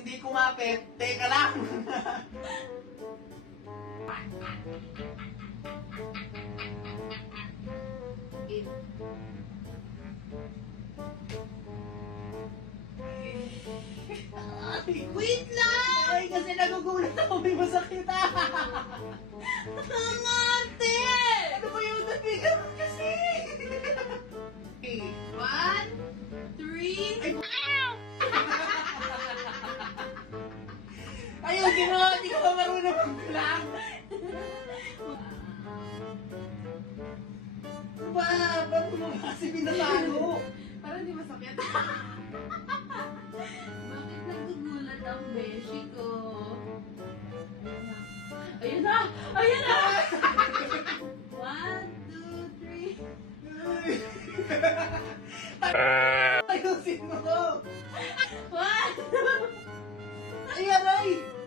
hindi kumapit, teka lang. Wait lang! Ay, kasi nagugulat ako, may masakit Ang arte! Ano ba yung nabigan mo kasi? Okay, 1, 3... Ay, ayun, ginawa, hindi ka ba marunong magbilang? Ano ba? Ba't mo kasi pinatalo? Parang di masakit. Bakit nagugulat ang beshi ko? Ayun na! Ayun na! 1, 2, 3... Ayusin mo ko! 1, 2... Ayan, ay!